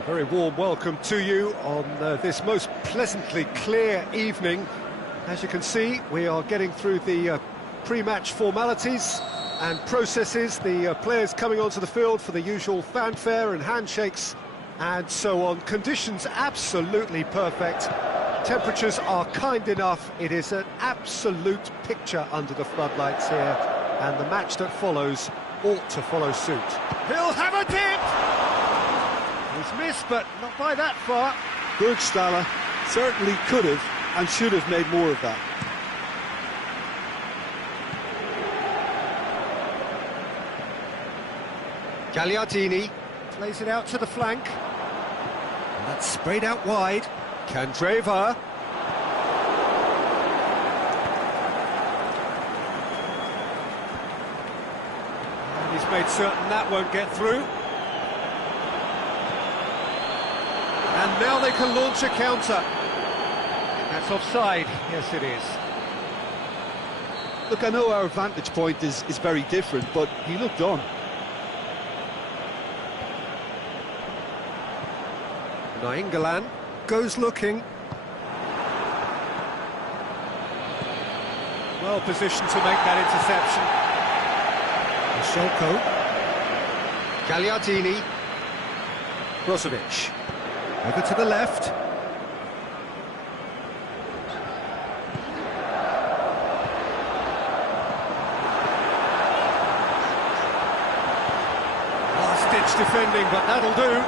A very warm welcome to you on this most pleasantly clear evening. As you can see, we are getting through the pre-match formalities and processes, the players coming onto the field for the usual fanfare and handshakes and so on. Conditions absolutely perfect. Temperatures are kind enough. It is an absolute picture under the floodlights here, and the match that follows ought to follow suit. He'll have a dip! He's missed, but not by that far. Burgstaller certainly could have and should have made more of that. Gagliardini plays it out to the flank. And that's sprayed out wide. Candreva. And he's made certain that won't get through. And now they can launch a counter. That's offside. Yes, it is. Look, I know our vantage point is very different, but he looked on. Nainggolan goes looking. Well positioned to make that interception. Shelko. Gagliardini. Brozovic. Over to the left. Last-ditch defending, but that'll do.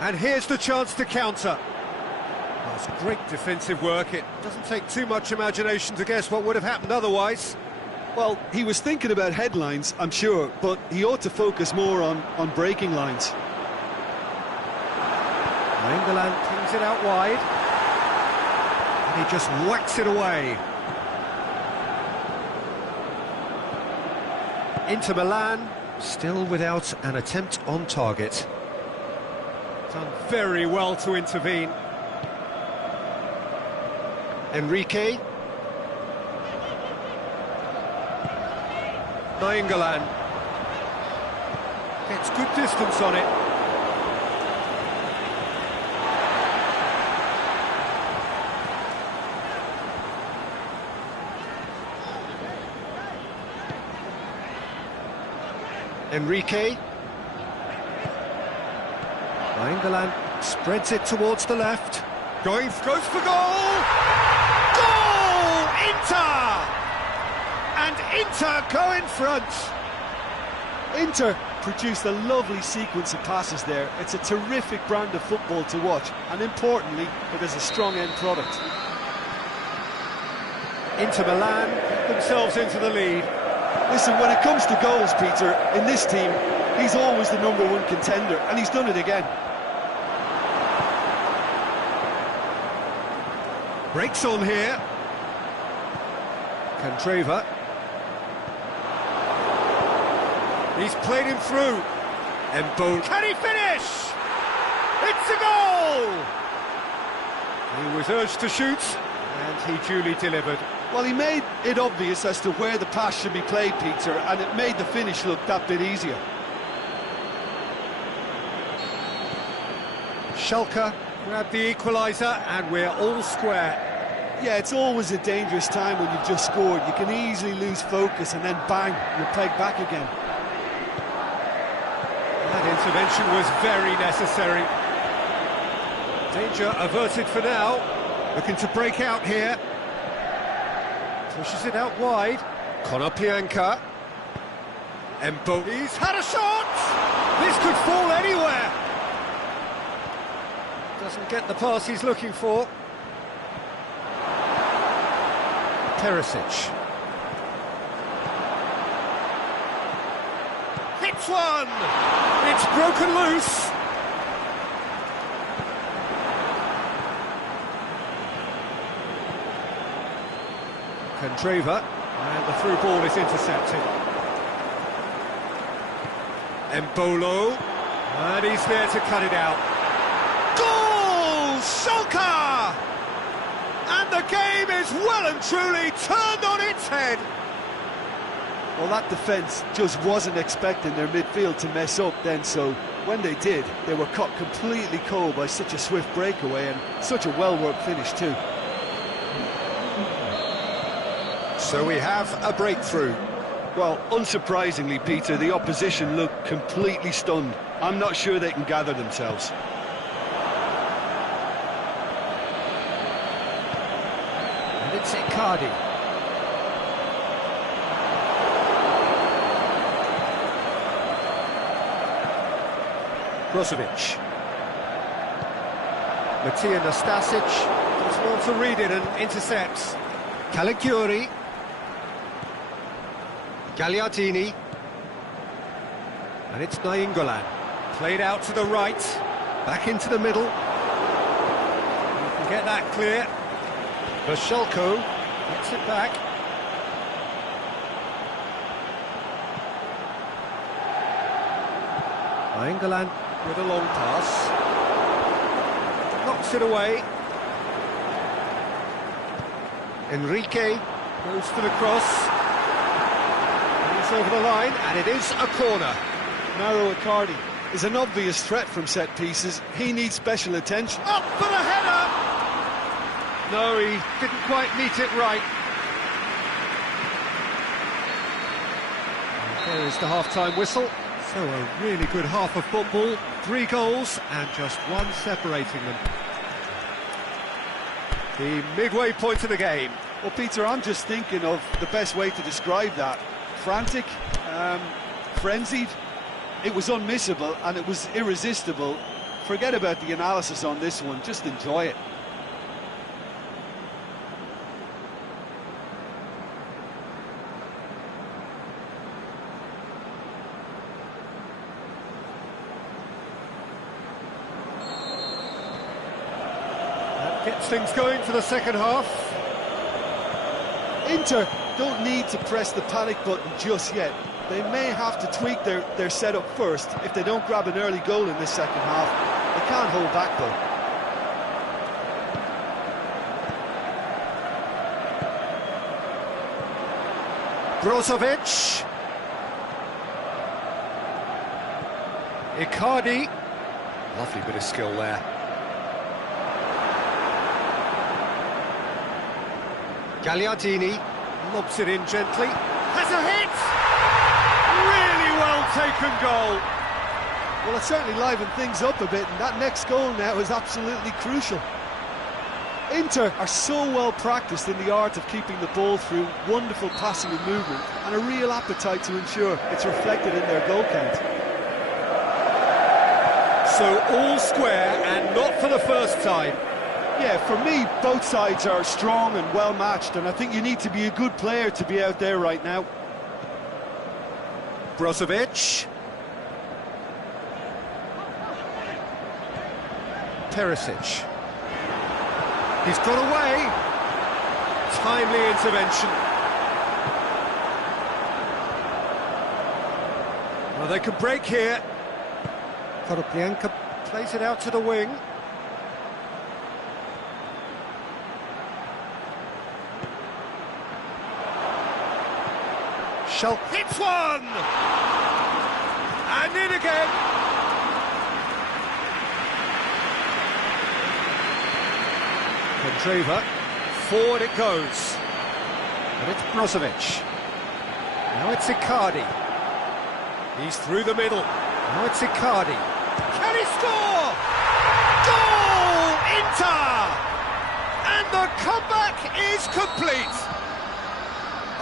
And here's the chance to counter. That's great defensive work. It doesn't take too much imagination to guess what would have happened otherwise. Well, he was thinking about headlines, I'm sure, but he ought to focus more on breaking lines. Nainggolan cleans it out wide. And he just whacks it away. Inter Milan, still without an attempt on target. Done very well to intervene. Enrique. Nainggolan gets good distance on it. Enrique. Nainggolan spreads it towards the left. Goes for goal! Goal! Inter! And Inter go in front. Inter produced a lovely sequence of passes there. It's a terrific brand of football to watch, and importantly, it is a strong end product. Inter Milan get themselves into the lead. Listen, when it comes to goals, Peter, in this team, he's always the #1 contender, and he's done it again. Breaks on here. Candreva. He's played him through. Embolo. Can he finish? It's a goal! He was urged to shoot, and he duly delivered. Well, he made it obvious as to where the pass should be played, Peter, and it made the finish look that bit easier. Schalke grabbed the equaliser, and we're all square. Yeah, it's always a dangerous time when you've just scored. You can easily lose focus, and then bang, you're pegged back again. That intervention was very necessary. Danger averted for now. Looking to break out here. Pushes it out wide. Konoplyanka. Embolo. He's had a shot! This could fall anywhere. Doesn't get the pass he's looking for. Perisic. Hits one! It's broken loose. Candreva, and the through ball is intercepted. Embolo, and he's there to cut it out. Goal! Schalke! And the game is well and truly turned on its head. Well, that defence just wasn't expecting their midfield to mess up then, so when they did, they were caught completely cold by such a swift breakaway and such a well-worked finish too. So we have a breakthrough. Well, unsurprisingly, Peter, the opposition look completely stunned. I'm not sure they can gather themselves. And it's Icardi. Brozovic. Matija Nastasic does well to read it and intercepts. Caligiuri. Gagliardini. And it's Nainggolan. Played out to the right. Back into the middle. You can get that clear. Vashelko gets it back. Nainggolan with a long pass. Knocks it away. Enrique goes for the cross. It's over the line, and it is a corner. Mauro Icardi is an obvious threat from set pieces. He needs special attention. Up for the header! No, he didn't quite meet it right. And there is the half-time whistle. So a really good half of football. 3 goals and just one separating them. The midway point of the game. Well, Peter, I'm just thinking of the best way to describe that. Frantic, frenzied. It was unmissable and it was irresistible. Forget about the analysis on this one, just enjoy it. That gets things going for the second half. Inter don't need to press the panic button just yet. They may have to tweak their setup first if they don't grab an early goal in this second half. They can't hold back though. Brozovic. Icardi. Lovely bit of skill there. Gagliardini lobs it in gently. Has a hit! Really well taken goal. Well, it certainly livened things up a bit, and that next goal now is absolutely crucial. Inter are so well practiced in the art of keeping the ball through wonderful passing and movement, and a real appetite to ensure it's reflected in their goal count. So all square, and not for the first time. Yeah, for me, both sides are strong and well matched, and I think you need to be a good player to be out there right now. Brozovic. Perisic. He's got away. Timely intervention. Well, they could break here. Konoplyanka plays it out to the wing. Shell hits one! And in again! Candreva, forward it goes. And it's Brozovic. Now it's Icardi. He's through the middle. Now it's Icardi. Can he score? Goal! Inter! And the comeback is complete!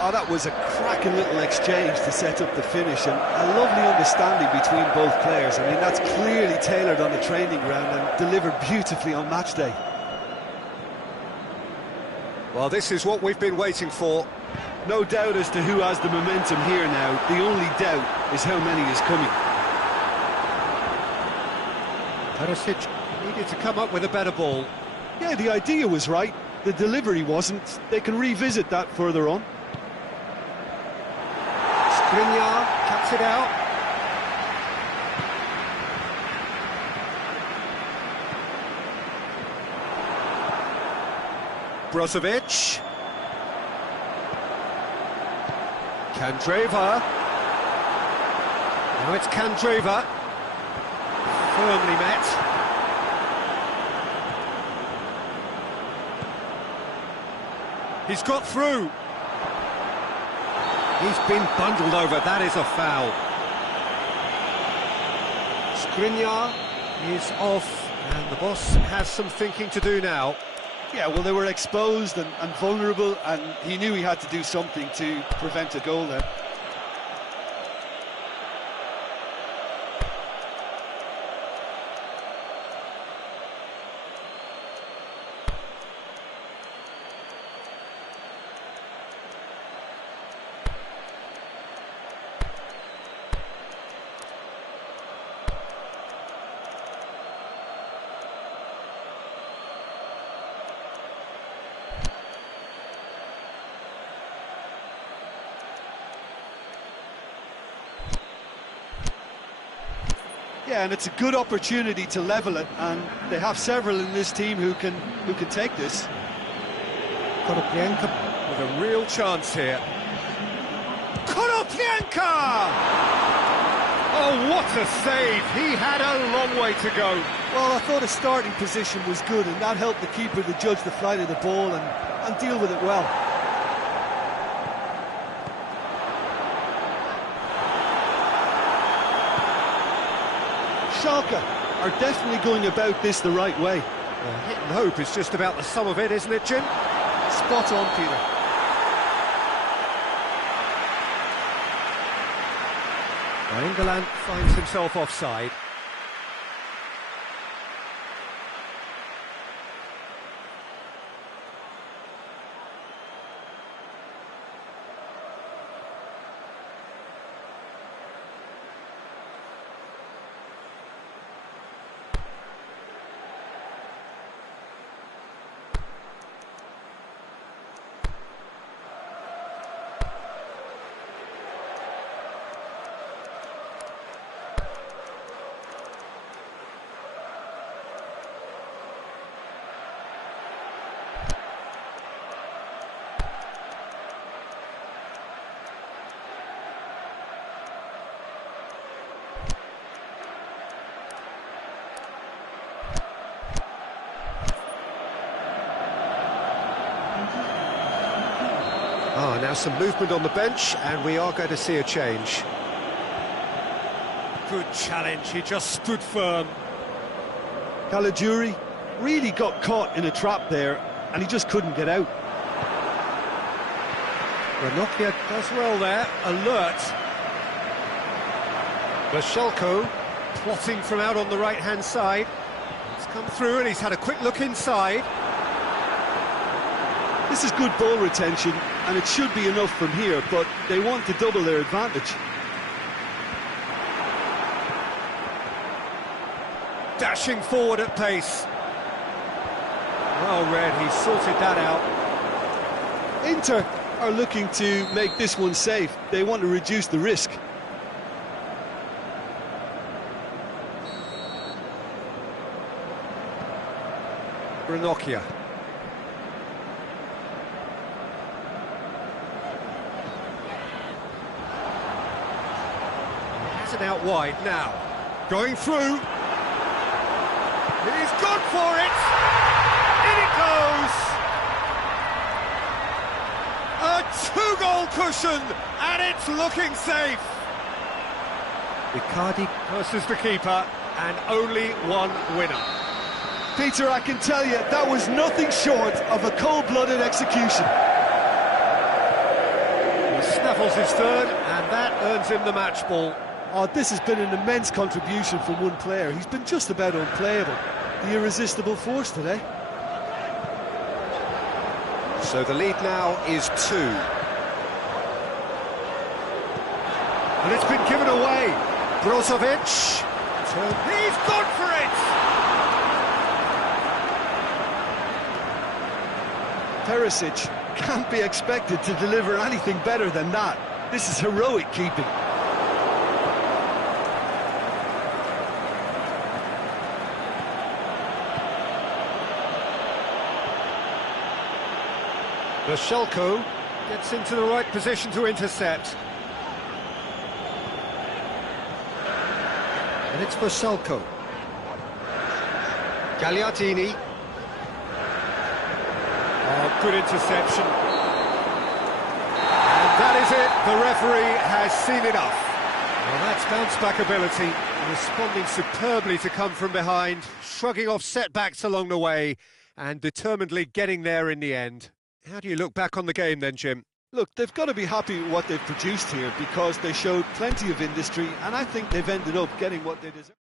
Oh, that was a cracking little exchange to set up the finish, and a lovely understanding between both players. I mean, that's clearly tailored on the training ground and delivered beautifully on match day. Well, this is what we've been waiting for. No doubt as to who has the momentum here now. The only doubt is how many is coming. Perisic needed to come up with a better ball. Yeah, the idea was right. The delivery wasn't. They can revisit that further on. Skriniar cuts it out. Brozovic. Candreva. Now it's Candreva. Firmly met. He's got through. He's been bundled over. That is a foul. Skriniar is off, and the boss has some thinking to do now. Yeah, well, they were exposed and vulnerable, and he knew he had to do something to prevent a goal then. Yeah, and it's a good opportunity to level it, and they have several in this team who can take this. Konoplyanka with a real chance here. Konoplyanka! Oh, what a save! He had a long way to go. Well, I thought his starting position was good, and that helped the keeper to judge the flight of the ball and deal with it well. Schalke are definitely going about this the right way. Well, hit and hope is just about the sum of it, isn't it, Jim? Spot on, Peter. Well, England finds himself offside. Ah, now some movement on the bench, and we are going to see a change. Good challenge, he just stood firm. Caligiuri really got caught in a trap there, and he just couldn't get out. Ranocchia does well there, alert. Vasilko plotting from out on the right-hand side. He's come through and he's had a quick look inside. This is good ball retention, and it should be enough from here, but they want to double their advantage. Dashing forward at pace. Well read, he sorted that out. Inter are looking to make this one safe. They want to reduce the risk. Ranocchia. Has it out wide now. Going through. He's gone for it! In it goes! A two-goal cushion, and it's looking safe! Icardi versus the keeper, and only one winner. Peter, I can tell you, that was nothing short of a cold-blooded execution. He snaffles his third, and that earns him the match ball. Oh, this has been an immense contribution from one player. He's been just about unplayable. The irresistible force today. So the lead now is 2. And it's been given away. Brozovic. He's gone for it! Perisic can't be expected to deliver anything better than that. This is heroic keeping. Vasilko gets into the right position to intercept. And it's for Salko. Gagliardini. Oh, good interception. And that is it. The referee has seen enough. Well, that's bounce-back ability, responding superbly to come from behind, shrugging off setbacks along the way, and determinedly getting there in the end. How do you look back on the game then, Jim? Look, they've got to be happy with what they've produced here because they showed plenty of industry, and I think they've ended up getting what they deserve.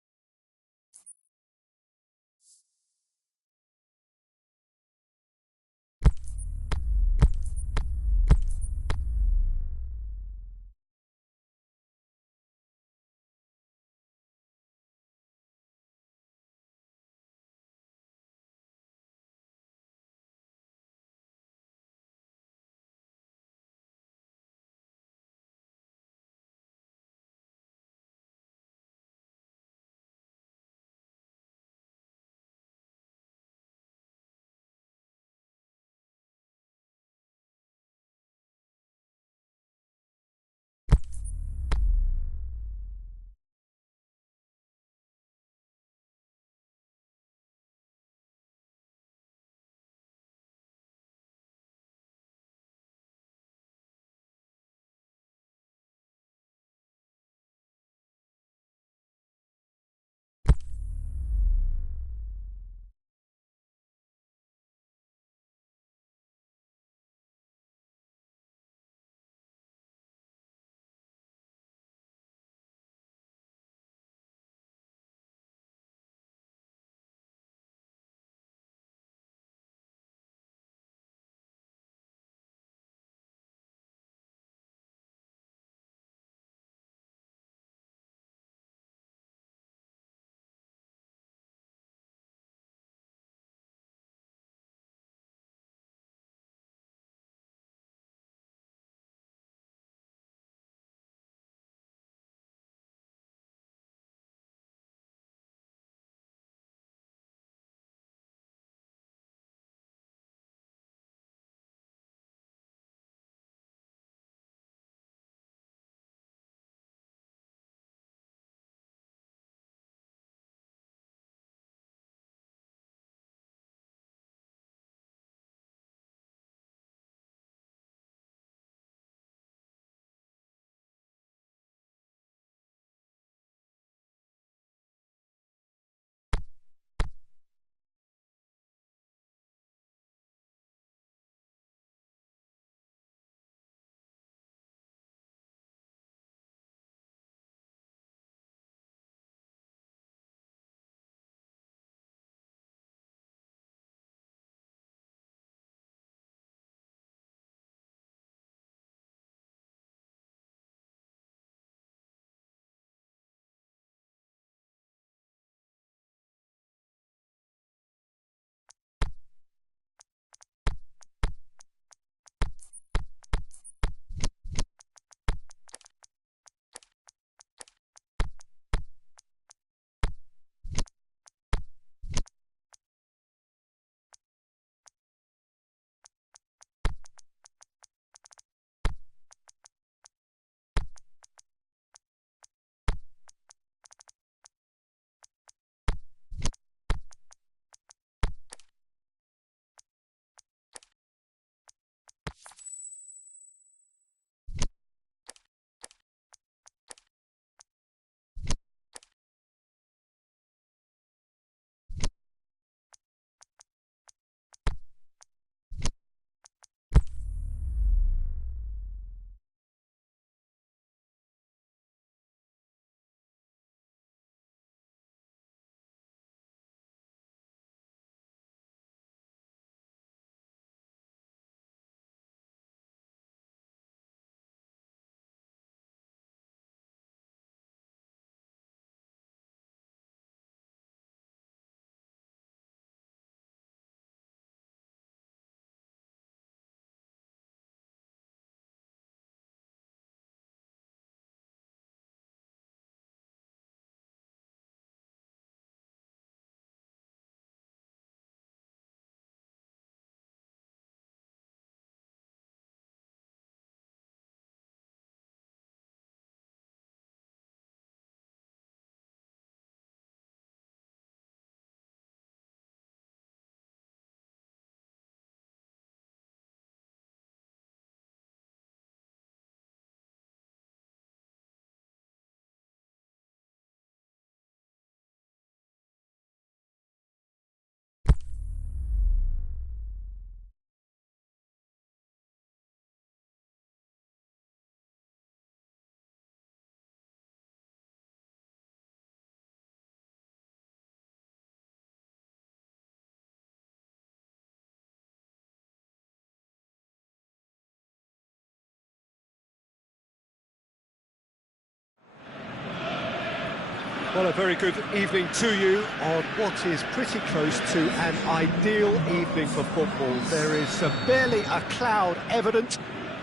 Well, a very good evening to you on what is pretty close to an ideal evening for football. There is barely a cloud evident.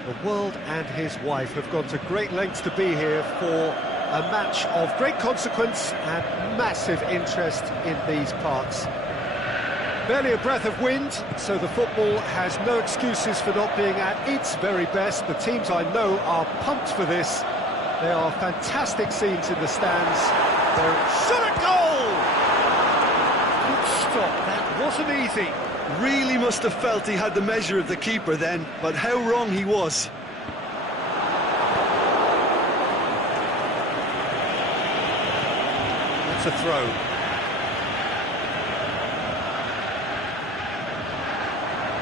The world and his wife have gone to great lengths to be here for a match of great consequence and massive interest in these parts. Barely a breath of wind, so the football has no excuses for not being at its very best. The teams I know are pumped for this. There are fantastic scenes in the stands. Shot at goal! Good stop, that wasn't easy. Really must have felt he had the measure of the keeper then, but how wrong he was. That's a throw.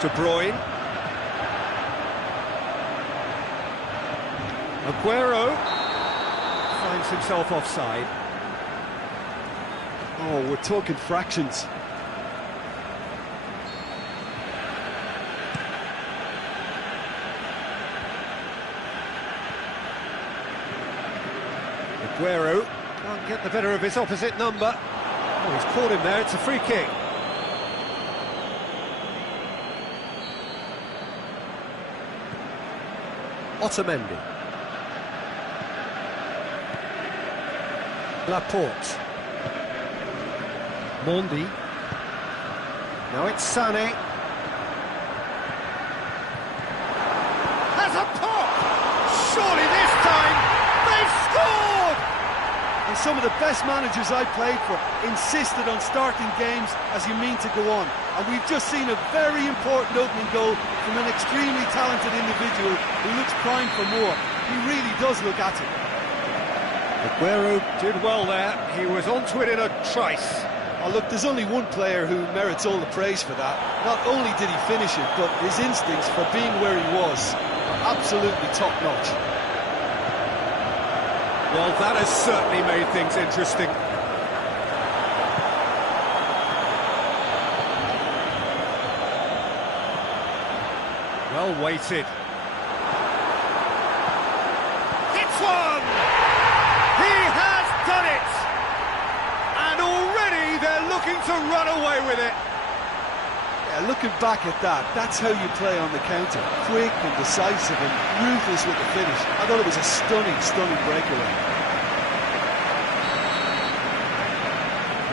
De Bruyne. Aguero finds himself offside. Oh, we're talking fractions. Aguero can't get the better of his opposite number. Oh, he's caught him there, it's a free kick. Otamendi. Laporte. Mondi. Now it's Sané. Has a pop! Surely this time they've scored! And some of the best managers I played for insisted on starting games as you mean to go on. And we've just seen a very important opening goal from an extremely talented individual who looks primed for more. He really does look at it. Aguero did well there. He was onto it in a trice. Oh, look, there's only one player who merits all the praise for that. Not only did he finish it, but his instincts for being where he was are absolutely top-notch. Well, that has certainly made things interesting. Well weighted. It's one! He has done it! And already they're looking to run away with it. Yeah, looking back at that, that's how you play on the counter. Quick and decisive and ruthless with the finish. I thought it was a stunning, stunning breakaway.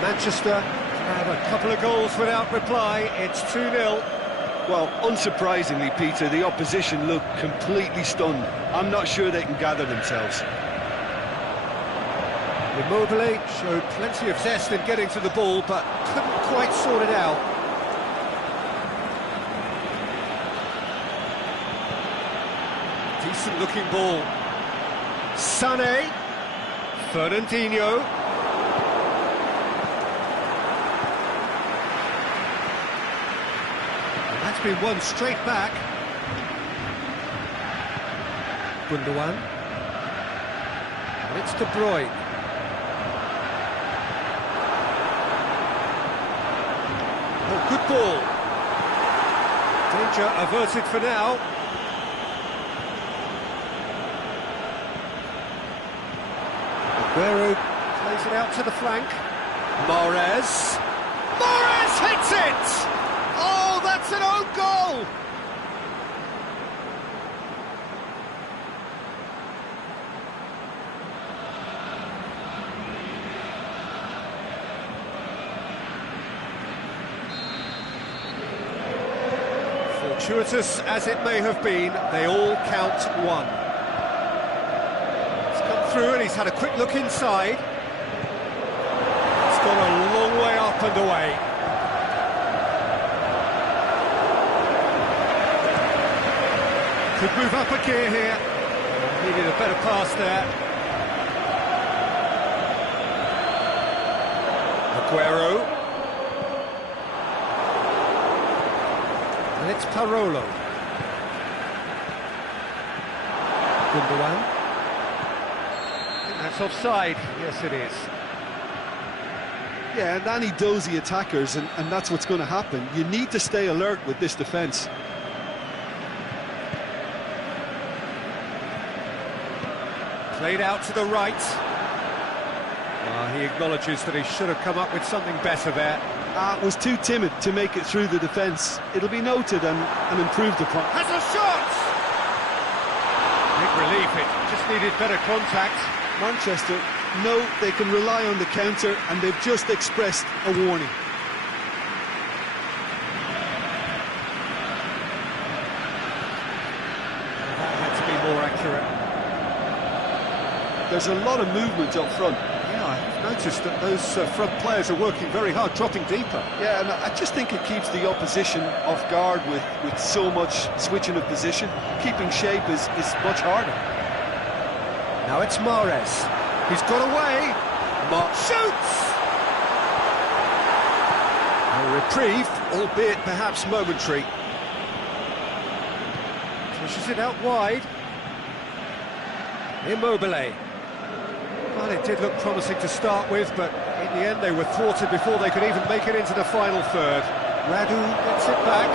Manchester have a couple of goals without reply. It's 2-0. Well, unsurprisingly, Peter, the opposition look completely stunned. I'm not sure they can gather themselves. Immobile showed plenty of zest in getting to the ball, but couldn't quite sort it out. Decent-looking ball. Sané. Fernandinho. That's been won straight back. Gundogan. And it's De Bruyne. Oh, good ball. Danger averted for now. Aguero plays it out to the flank. Mahrez. Mahrez hits it! Oh, that's an own goal! Fortuitous as it may have been, they all count one. He's come through and he's had a quick look inside. It's gone a long way up and away. Could move up a gear here. Needed a better pass there. Aguero. And it's Parolo. Gundogan. I think that's offside. Yes, it is. Yeah, and any dozy attackers, and that's what's going to happen. You need to stay alert with this defence. Played out to the right. He acknowledges that he should have come up with something better there. Was too timid to make it through the defence. It'll be noted and improved upon. Has a shot! Big relief, it just needed better contact. Manchester know they can rely on the counter, and they've just expressed a warning. That had to be more accurate. There's a lot of movement up front. Yeah, I've noticed that those front players are working very hard, dropping deeper. Yeah, and I just think it keeps the opposition off guard with so much switching of position. Keeping shape is much harder. Now it's Mahrez. He's got away. Shoots! A reprieve, albeit perhaps momentary. Pushes it out wide. Immobile. Well, it did look promising to start with, but in the end they were thwarted before they could even make it into the final third. Radu gets it back.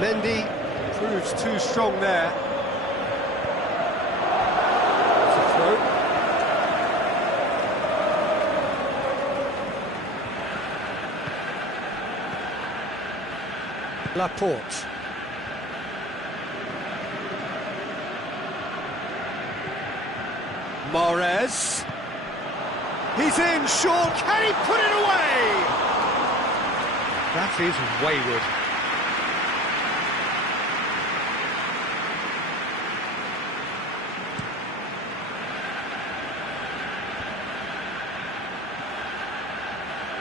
Mendy proves too strong there. It's a throw. Laporte. Mahrez. He's in, Shaw, can he put it away? That is wayward.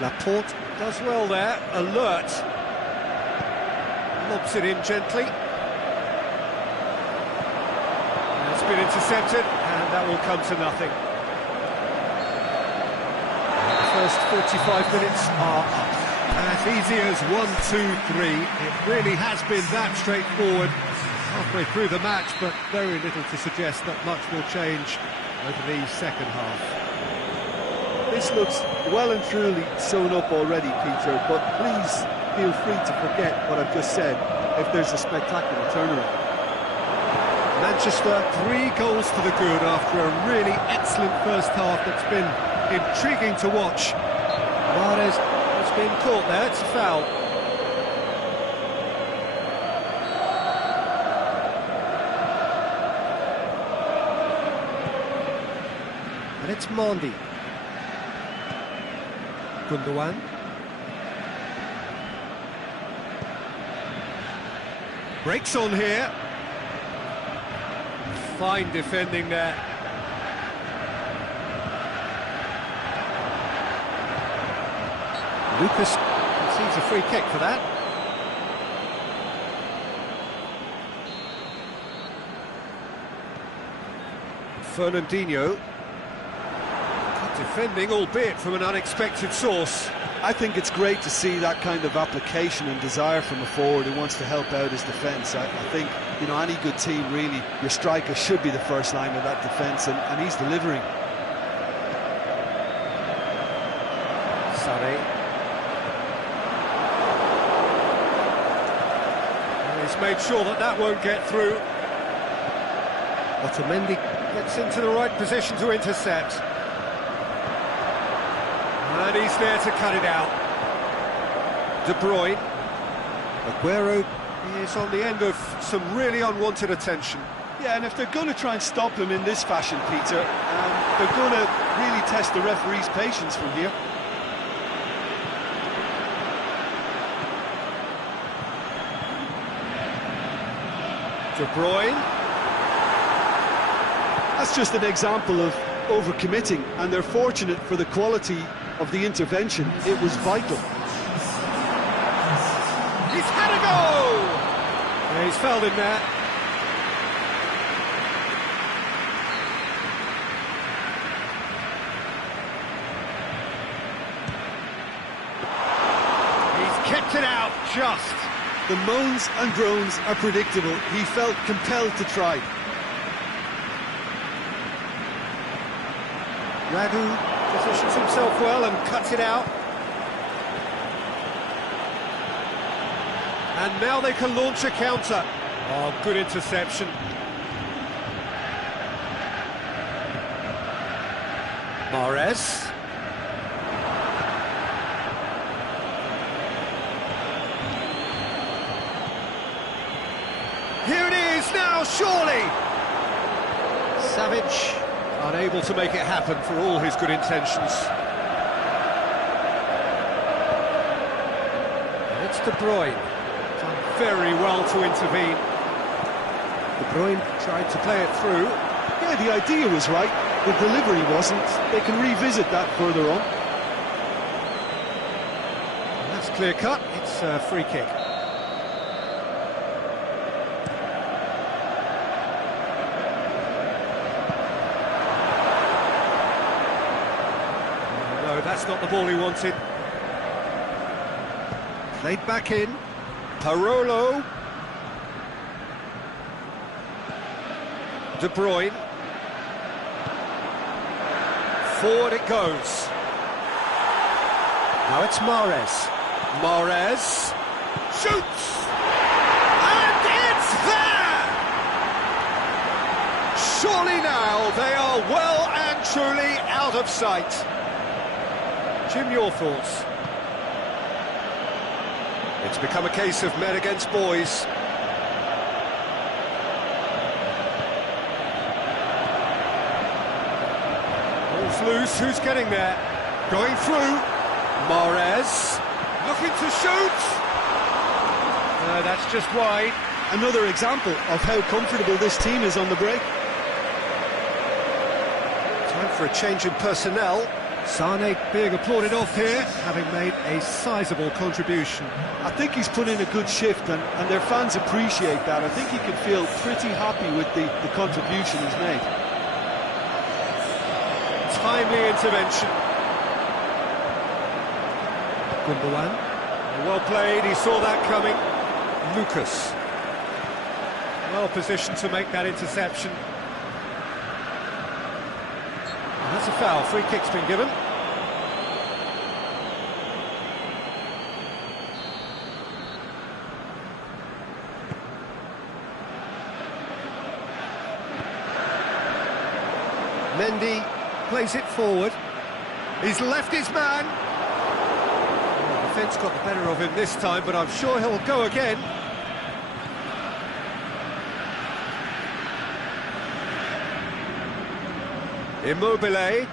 Laporte does well there, alert. Lobs it in gently. It's been intercepted, and that will come to nothing. The first 45 minutes are up. As easy as 1, 2, 3. It really has been that straightforward halfway through the match, but very little to suggest that much will change over the second half. This looks well and truly sewn up already, Peter, but please feel free to forget what I've just said if there's a spectacular turnaround. Manchester 3 goals to the good after a really excellent first half that's been intriguing to watch. Mahrez has been caught there, it's a foul. And it's Mendy. Gundogan. Breaks on here. Fine defending there. Lucas concedes a free kick for that. Fernandinho. Good defending, albeit from an unexpected source. I think it's great to see that kind of application and desire from a forward who wants to help out his defence. I think, you know, any good team, really, your striker should be the first line of that defence, and he's delivering. Sarri. He's made sure that that won't get through. Otamendi gets into the right position to intercept. And he's there to cut it out. De Bruyne. Aguero is on the end of some really unwanted attention. Yeah, and if they're going to try and stop him in this fashion, Peter, they're going to really test the referee's patience from here. De Bruyne. That's just an example of overcommitting, and they're fortunate for the quality of the intervention. It was vital. He's had a go! Yeah, he's fouled him there. He's kept it out, just. The moans and groans are predictable. He felt compelled to try. Radu positions himself well and cuts it out. And now they can launch a counter. Oh, good interception. Mahrez. Here it is now, surely. Savic unable to make it happen for all his good intentions. And it's De Bruyne. Done very well to intervene. De Bruyne tried to play it through. Yeah, the idea was right, the delivery wasn't. They can revisit that further on. And that's clear cut, it's a free kick. No, that's not the ball he wanted. Played back in. Parolo. De Bruyne. Forward it goes. Now it's Mahrez. Mahrez shoots! And it's there! Surely now they are well and truly out of sight. Jim, your thoughts? It's become a case of men against boys. Ball's loose, who's getting there? Going through. Mahrez looking to shoot. No, that's just wide. Another example of how comfortable this team is on the break. Time for a change in personnel. Sane being applauded off here, having made a sizable contribution. I think he's put in a good shift and their fans appreciate that. I think he can feel pretty happy with the contribution he's made. Timely intervention. Gundogan. Well played, he saw that coming. Lucas. Well positioned to make that interception. And that's a foul, free kick's been given. Mendy plays it forward. He's left his man. The defence got the better of him this time, but I'm sure he'll go again. Immobile.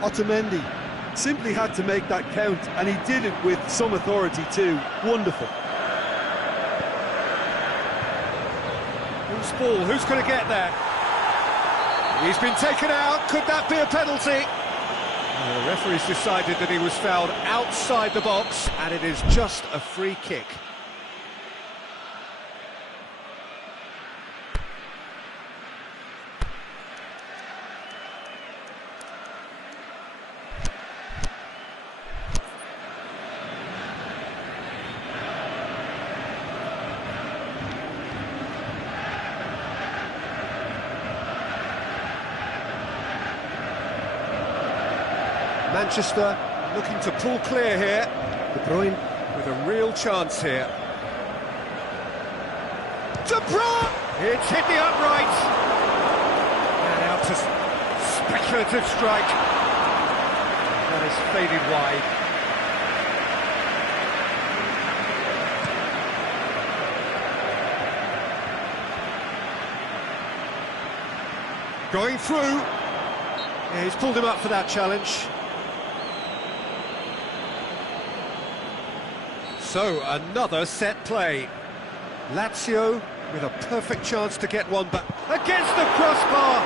Otamendi simply had to make that count, and he did it with some authority too. Wonderful. Who's ball? Who's going to get there? He's been taken out. Could that be a penalty? The referee's decided that he was fouled outside the box, and it is just a free kick. Manchester looking to pull clear here. De Bruyne with a real chance here. De Bruyne! It's hit the upright. And out to speculative strike. That is faded wide. Going through. Yeah, he's pulled him up for that challenge. So, another set play. Lazio with a perfect chance to get one back. Against the crossbar!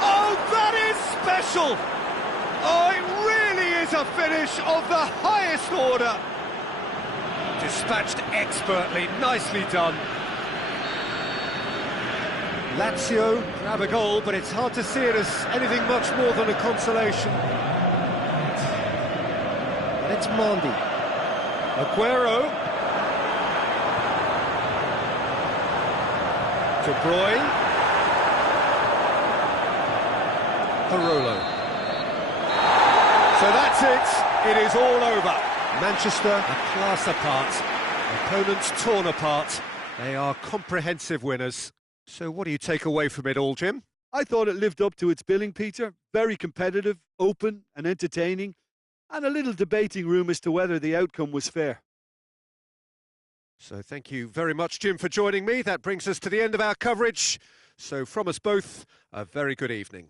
Oh, that is special! Oh, it really is a finish of the highest order. Dispatched expertly, nicely done. Lazio grab a goal, but it's hard to see it as anything much more than a consolation. And it's Mendy. Aguero. De Bruyne. Parolo. So that's it. It is all over. Manchester a class apart. Opponents torn apart. They are comprehensive winners. So what do you take away from it all, Jim? I thought it lived up to its billing, Peter. Very competitive, open and entertaining, and a little debating room as to whether the outcome was fair. So thank you very much, Jim, for joining me. That brings us to the end of our coverage. So from us both, a very good evening.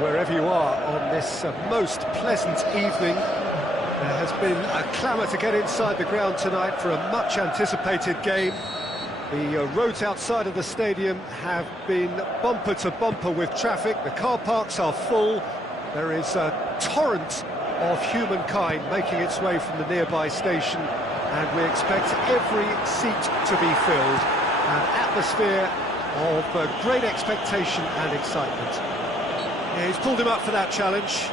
Wherever you are on this most pleasant evening, There has been a clamour to get inside the ground tonight for a much-anticipated game. The roads outside of the stadium have been bumper to bumper with traffic. The car parks are full. There is a torrent of humankind making its way from the nearby station, and we expect every seat to be filled. An atmosphere of great expectation and excitement. Yeah, he's pulled him up for that challenge.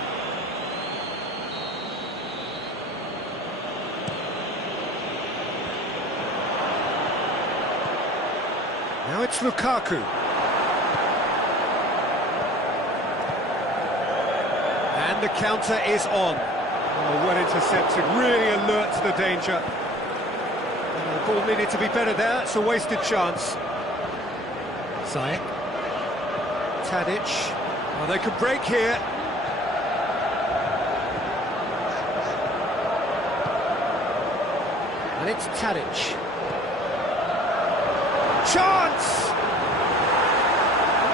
Now it's Lukaku. And the counter is on. Oh, well intercepted, really alert to the danger. And the ball needed to be better there, it's a wasted chance. Ziyech. Tadic. Oh, they could break here. And it's Tadic. Chance!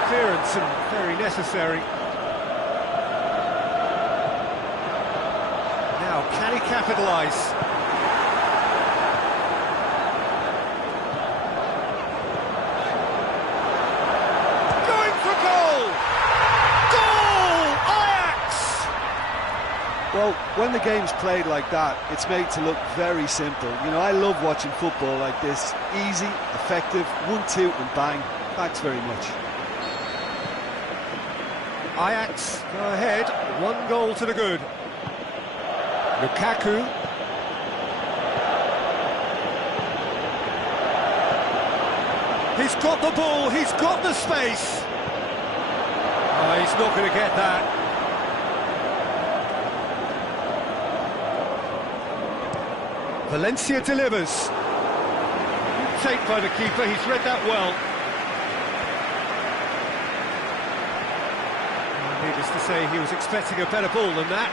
Clearance and very necessary. Now, can he capitalise? Going for goal! Goal! Ajax! Well, when the game's played like that, it's made to look very simple. You know, I love watching football like this. Easy, effective, 1-2 and bang. Thanks very much. Ajax go ahead, 1 goal to the good. Lukaku. He's got the ball, he's got the space. Oh, he's not going to get that. Valencia delivers. Take by the keeper, he's read that well. Needless to say, he was expecting a better ball than that.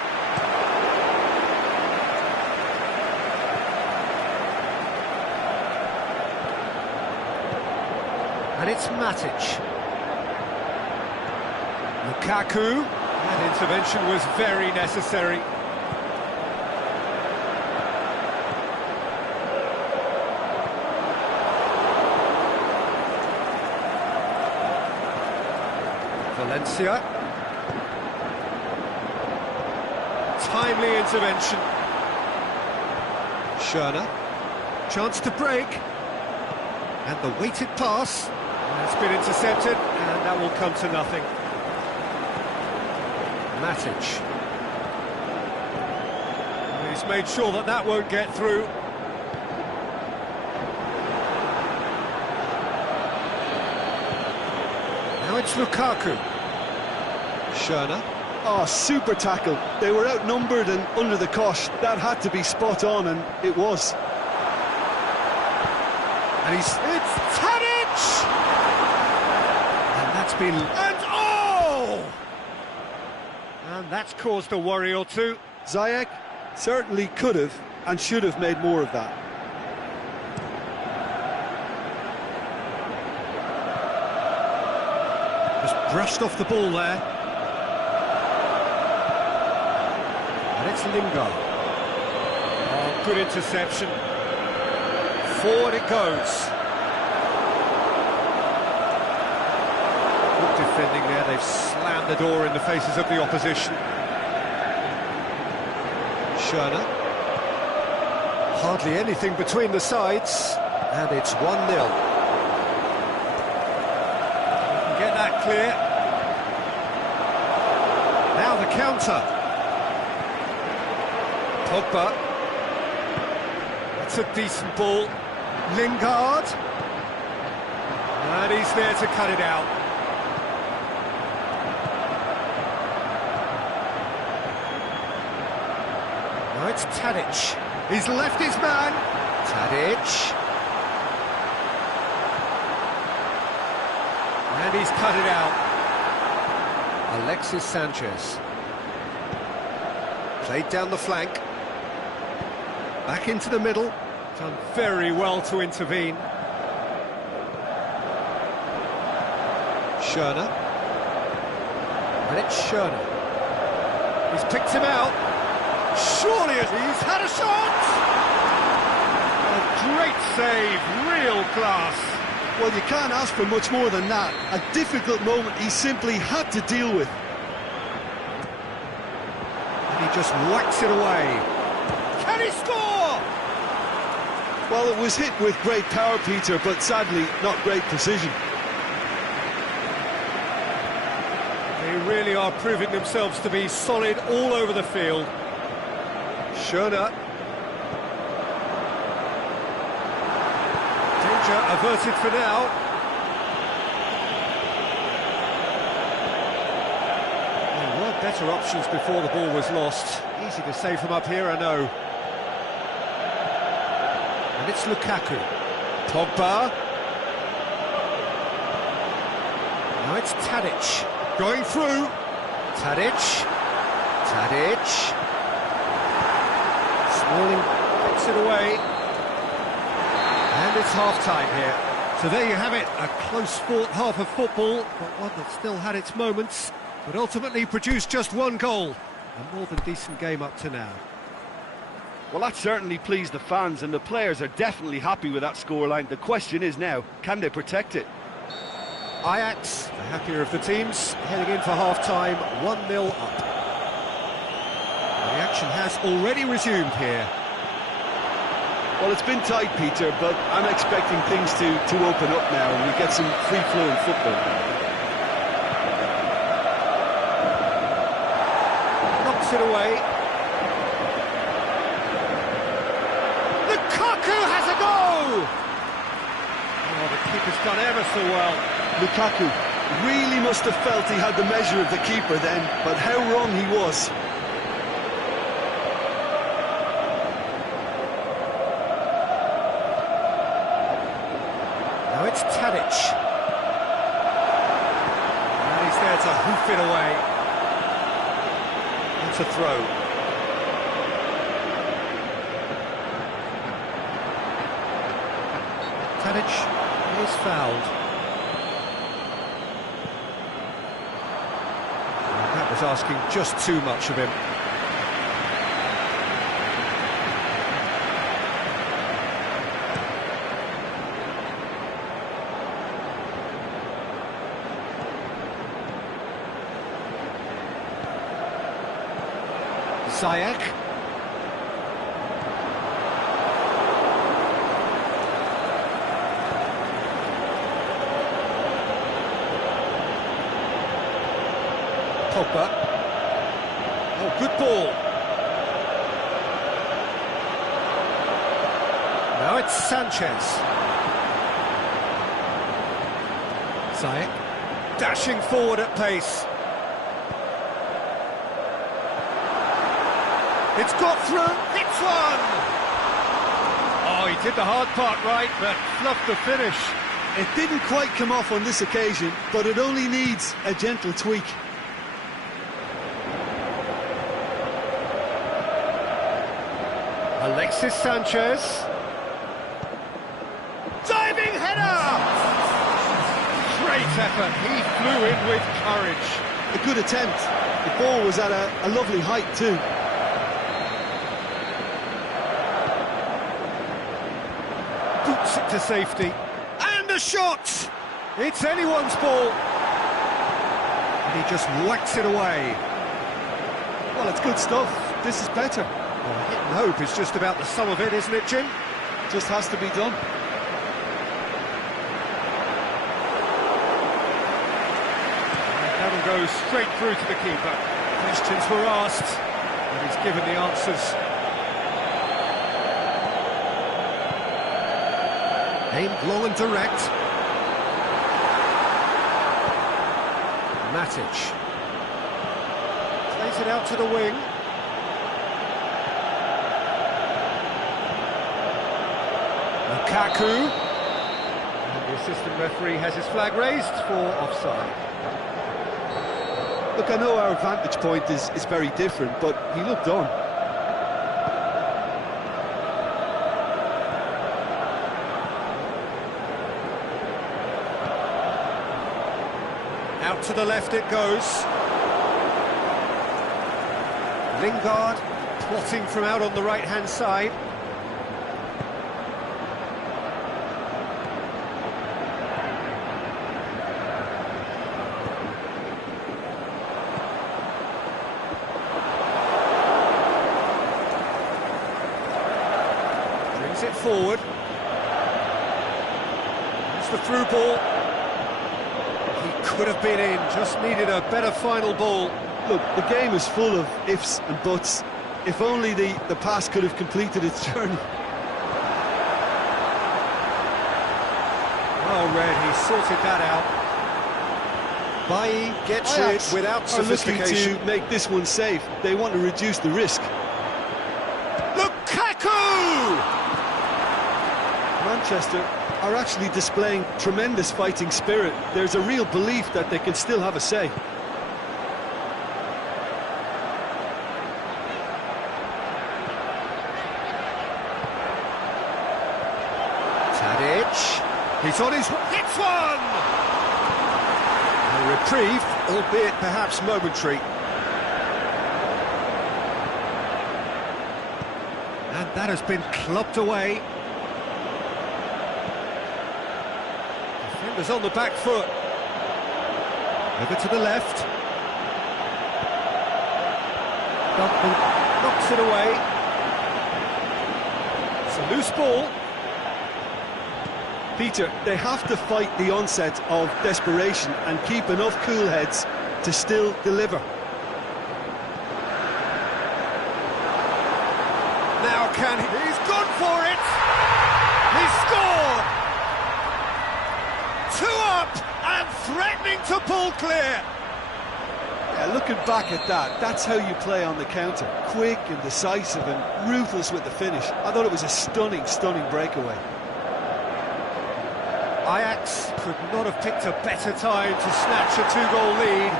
And it's Matic. Lukaku. That intervention was very necessary. Valencia. Timely intervention. Schürrle. Chance to break. And the weighted pass. It's been intercepted, and that will come to nothing. Matic. He's made sure that that won't get through. Now it's Lukaku. Schürrle. Oh, super tackle. They were outnumbered and under the cosh. That had to be spot on, and it was. And it's Tadic! And that's been... And oh! And that's caused a worry or two. Ziyech certainly could have and should have made more of that. Just brushed off the ball there. And it's Lingard. Oh, good interception. Forward it goes. Good defending there, they've slammed the door in the faces of the opposition. Schürrle. Hardly anything between the sides, and it's 1-0. Get that clear. Now the counter. Pogba. That's a decent ball. Lingard. And he's there to cut it out. Now it's Tadic. He's left his man. Tadic. And he's cut it out. Alexis Sanchez. Played down the flank. Back into the middle. Done very well to intervene. Schürrle. And it's Schürrle. He's picked him out. Surely he's had a shot! A great save, real class. Well, you can't ask for much more than that. A difficult moment he simply had to deal with. And he just whacks it away. Can he score? Well, it was hit with great power, Peter, but sadly not great precision. They really are proving themselves to be solid all over the field. Schöne. Danger averted for now. There were better options before the ball was lost. Easy to save from up here, I know. And it's Lukaku. Pogba. Now it's Tadic. Going through. Tadic. Smalling puts it away. And it's half-time here. So there you have it, a close-fought half of football, but one that still had its moments, but ultimately produced just one goal. A more than decent game up to now. Well, that certainly pleased the fans, and the players are definitely happy with that scoreline. The question is now, can they protect it? Ajax, the happier of the teams, heading in for half-time, 1-0 up. The action has already resumed here. Well, it's been tight, Peter, but I'm expecting things to open up now and we get some free-flowing football. Knocks it away. Lukaku has a go! Oh, the keeper's done ever so well. Lukaku really must have felt he had the measure of the keeper then, but how wrong he was. Now it's Tadic. And he's there to hoof it away. It's a throw. Tadic is fouled. And that was asking just too much of him. Ziyech. Pogba. Oh, good ball. Now it's Sanchez. Ziyech dashing forward at pace. It's got through, it's one! Oh, he did the hard part right, but fluffed the finish. It didn't quite come off on this occasion, but it only needs a gentle tweak. Alexis Sanchez. Diving header! Great effort, he flew in with courage. A good attempt. The ball was at a lovely height too. Boots it to safety. And a shot! It's anyone's ball. And he just whacks it away. Well, it's good stuff. This is better. Well, hit and hope is just about the sum of it, isn't it, Jim? Just has to be done. That one goes straight through to the keeper. Questions were asked, and he's given the answers. Aimed long and direct. Matic. Plays it out to the wing. Lukaku. And the assistant referee has his flag raised for offside. Look, I know our vantage point is very different, but he looked on. Out to the left it goes. Lingard plotting from out on the right-hand side. Brings it forward. It's the through ball. He could have been in, just needed a better final ball. Look, the game is full of ifs and buts. If only the pass could have completed its journey. Well read, he sorted that out. Bailly gets Ajax it without sophistication. Looking to make this one safe. They want to reduce the risk. Lukaku! Manchester are actually displaying tremendous fighting spirit. There's a real belief that they can still have a say. Tadic, he's on his... hits one! A reprieve, albeit perhaps momentary. And that has been clubbed away. Defenders on the back foot. Over to the left. Knocks it away. It's a loose ball. Peter, they have to fight the onset of desperation and keep enough cool heads to still deliver. Now can he... He's gone for it! He scored! 2 up and threatening to pull clear! Yeah, looking back at that, that's how you play on the counter. Quick and decisive and ruthless with the finish. I thought it was a stunning, stunning breakaway. Ajax could not have picked a better time to snatch a 2-goal lead.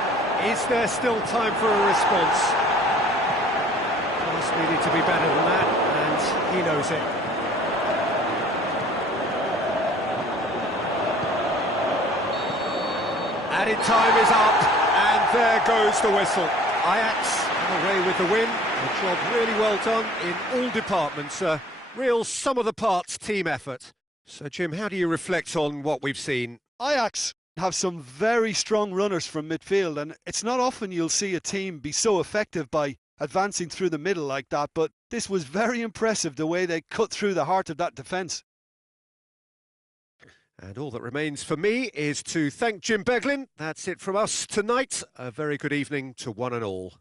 Is there still time for a response? Just needed to be better than that, and he knows it. Added time is up, and there goes the whistle. Ajax away with the win. A job really well done in all departments. A real sum-of-the-parts team effort. So, Jim, how do you reflect on what we've seen? Ajax have some very strong runners from midfield, and it's not often you'll see a team be so effective by advancing through the middle like that, but this was very impressive, the way they cut through the heart of that defence. And all that remains for me is to thank Jim Beglin. That's it from us tonight. A very good evening to one and all.